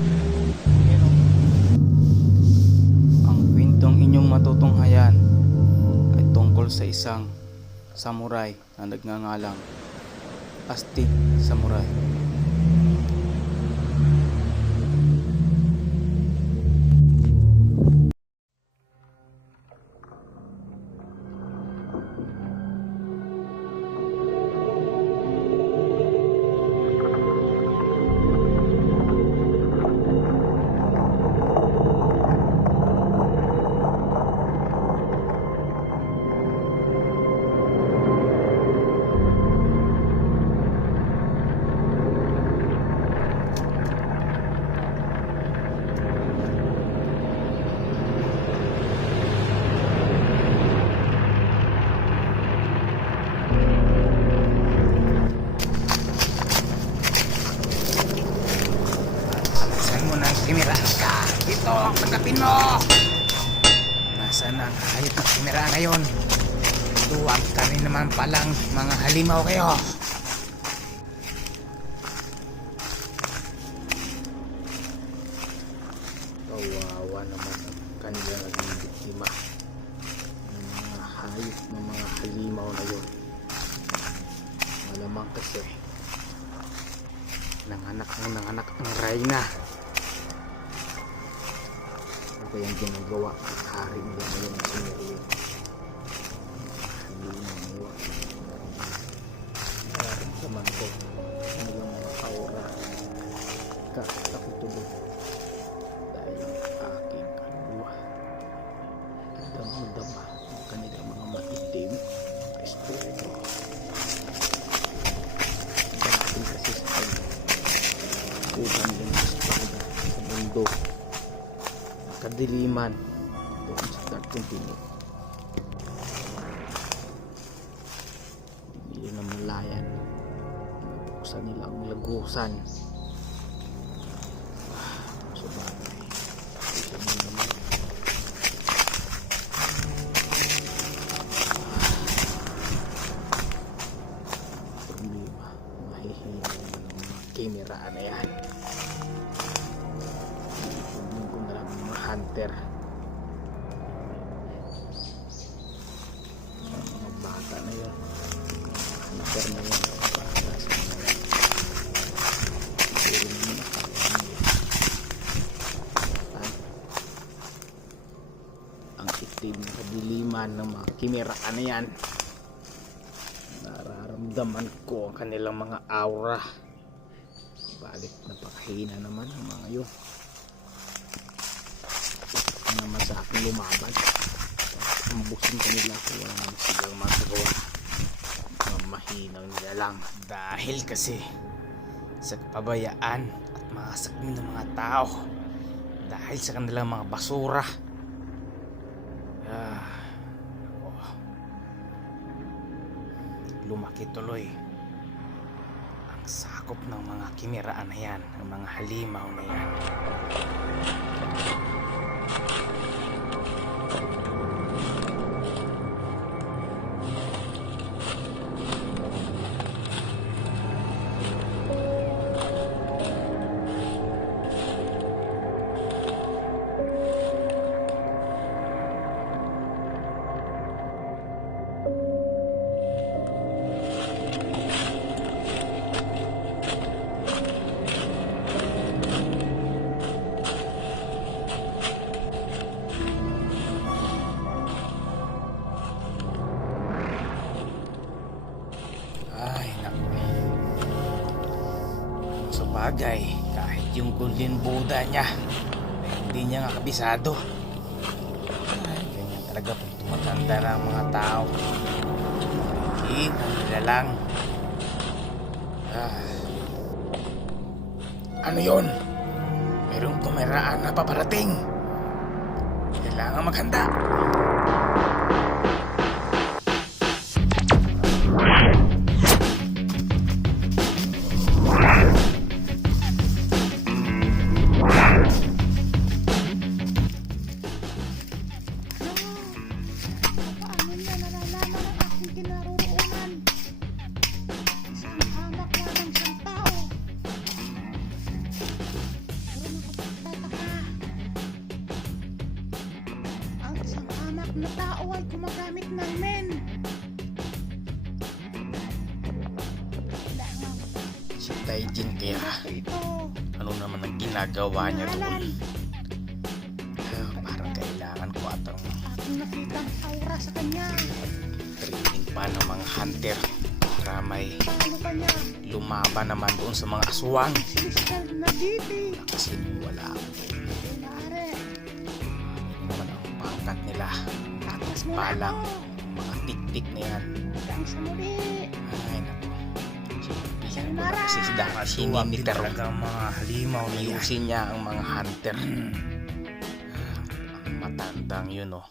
Ayan, oh. Ang kwentong inyong matutunghayan ay tungkol sa isang samurai na nagngangalang Astig Samurai. Saan mo nang kimiraan ka? Ito ang tanggapin mo! Nasaan ang hayop na kimiraan na yun? Tuwag kami naman palang mga halimaw kayo. Kawawa naman ang kanilang naging biktima ng mga hayop ng mga halimaw na yun. Malamang kasi nanganak ang reyna. Ano ba yung ginagawa at hari nila ngayon sa Merlin? Hindi na ngayon. Nararamdaman ko ang ilang mga aura kahit ako tulog dahil ang aking kaluluwa at damang-dama ang kanilang mga matitim na espiritu. Dahil kasi sa kanya upang din sa espada sa mundo kadiliman doon sa Dark Continent. Hindi nila namalayan nabuksan nila ang lagusan. So bagay ito mo naman problema, mahihina naman ang mga kameraan na yan. Ipugin ko na lang ang mga hunter, mga bata na yun, hunter na yun para sa mga siguro naman nakakaya nila ang itim na kadiliman ng mga kimeraan na yan. Nararamdaman ko ang kanilang mga aura, balik napakahina naman ang mga yun. Naman sa akin lumaban, ambusin kanila kung wala naman silang magagawa. Mga mahinang nila lang dahil kasi sa kapabayaan at mga sakmin ng mga tao, dahil sa kanilang mga basura. Lumaki tuloy ang sakop ng mga kimeraan na yan, ng mga halimaw na yan. Ay, naku. Sa bagay, kahit yung Golden Buddha niya, hindi niya nga kabisado. Ay, ganyan talaga pag tumatanda na ang mga tao. Hinang nila lang. Ano yun? Merong kumeraan na paparating. Kailangan maghanda. na tao ay gumagamit ng men. Kailangan Si Taijin kaya, ito. ano naman ang ginagawa niya doon? Pangalan. Parang kailangan ko atang Aking nakitang aura sa kanya. training pa ng mga hunter para may Paano kanya? lumaban naman doon sa mga aswang. Crystal na diti. Kasi wala ako. Pare, Ano naman ang pangkat nila. takas mo Pa na lang. ako. Mga tik-tik na yan. Hanggang sa muli. Ay naku. Sinabihan ko na Sayonara. kasi si Dara Sininitero. ang mga halimaw Ayusin niya ang mga hunter. Ang matandang yun oh.